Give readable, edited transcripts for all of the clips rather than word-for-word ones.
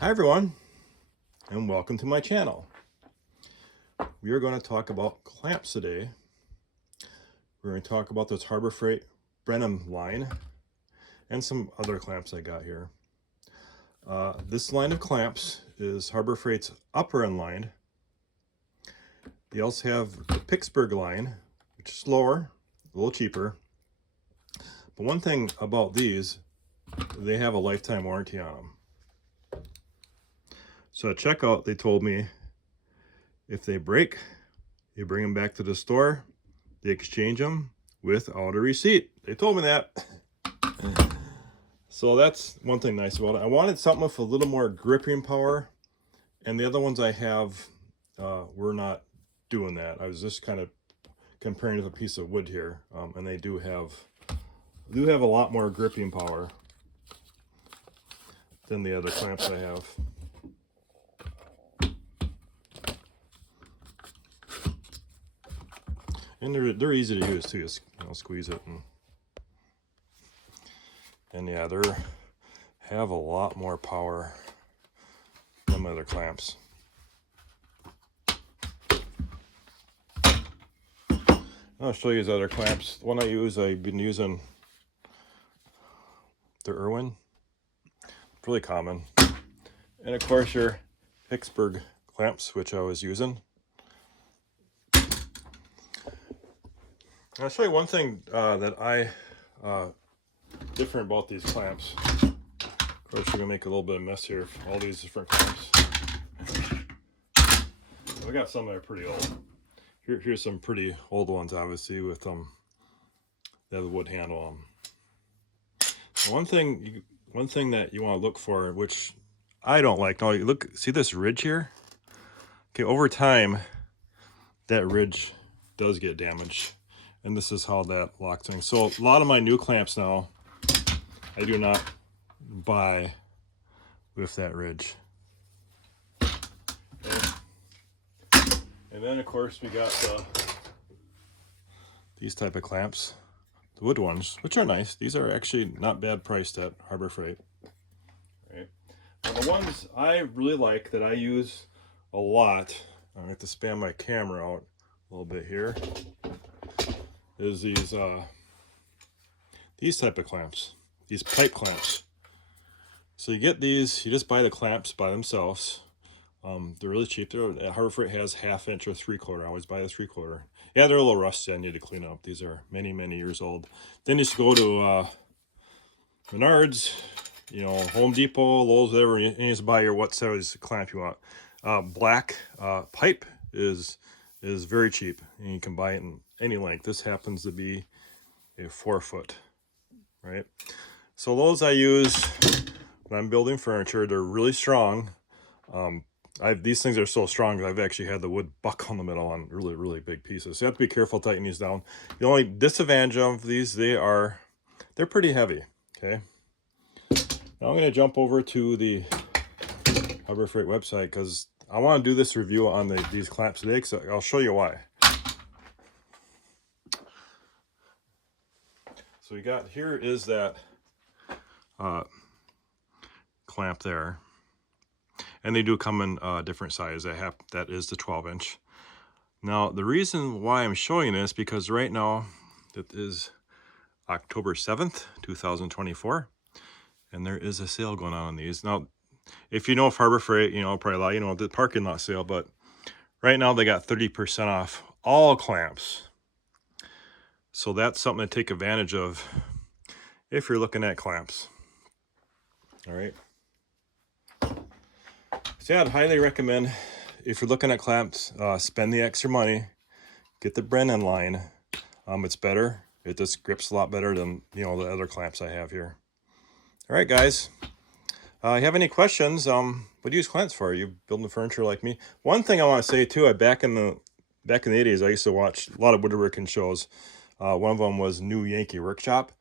Hi everyone, and welcome to my channel. We are going to talk about clamps today. We're going to talk about this Harbor Freight BREMEN line and some other clamps I got here. This line of clamps is Harbor Freight's upper end line. They also have the Pittsburgh line, which is lower, a little cheaper. But one thing about these, they have a lifetime warranty on them. So at checkout, they told me if they break, you bring them back to the store, they exchange them without a receipt. They told me that. So that's one thing nice about it. I wanted something with a little more gripping power, and the other ones I have were not doing that. I was just kind of comparing to a piece of wood here, and they do have a lot more gripping power than the other clamps I have. And they're easy to use too. Just squeeze it and yeah, they have a lot more power than my other clamps. I'll show you these other clamps. The one I use, I've been using the Irwin. It's really common. And of course your Pittsburgh clamps, which I was using. I'll show you one thing that I different about these clamps. Of course, we're gonna make a little bit of mess here. All these different clamps. We got some that are pretty old. Here's some pretty old ones, obviously, with that have a wood handle on them. One thing that you want to look for, which I don't like. Now, you look, see this ridge here? Okay, over time, that ridge does get damaged. And this is how that locks in. So a lot of my new clamps now, I do not buy with that ridge. Okay. And then of course we got these type of clamps, the wood ones, which are nice. These are actually not bad priced at Harbor Freight. Right. Now the ones I really like that I use a lot, I have to span my camera out a little bit here, is these type of clamps, these pipe clamps. So you get these, you just buy the clamps by themselves. They're really cheap. Harbor Freight has 1/2 inch or 3/4. I always buy the 3/4. Yeah, they're a little rusty. I need to clean up. These are many years old. Then just go to Menards, Home Depot, Lowe's, whatever, and you just buy your what size clamp you want. Black pipe is very cheap, and you can buy it in any length. This happens to be a 4 foot, right? So those I use when I'm building furniture. They're really strong. These things are so strong that I've actually had the wood buck on the middle on really big pieces. So you have to be careful tightening these down. The only disadvantage of these, they're pretty heavy. Okay. Now I'm going to jump over to the Harbor Freight website because I want to do this review on these clamps today, because I'll show you why. So we got, here is that clamp there, and they do come in different size. That is the 12 inch. Now the reason why I'm showing this, because right now it is October 7th 2024, and there is a sale going on these. Now if you know of Harbor Freight, probably a lot, the parking lot sale, but right now they got 30% off all clamps. So that's something to take advantage of if you're looking at clamps. All right. So yeah, I'd highly recommend, if you're looking at clamps, spend the extra money, get the BREMEN line. It's better. It just grips a lot better than the other clamps I have here. All right, guys. You have any questions? What do you use clamps for? Are you building furniture like me? One thing I want to say too, back in the 80s, I used to watch a lot of woodworking shows. One of them was New Yankee Workshop.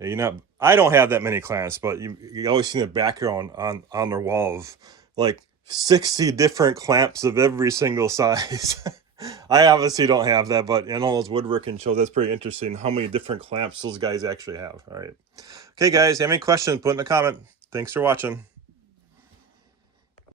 I don't have that many clamps, but you always see the background on their wall of like 60 different clamps of every single size. I obviously don't have that, but in all those woodworking shows, that's pretty interesting how many different clamps those guys actually have. All right. Okay, guys, have any questions, put in a comment. Thanks for watching.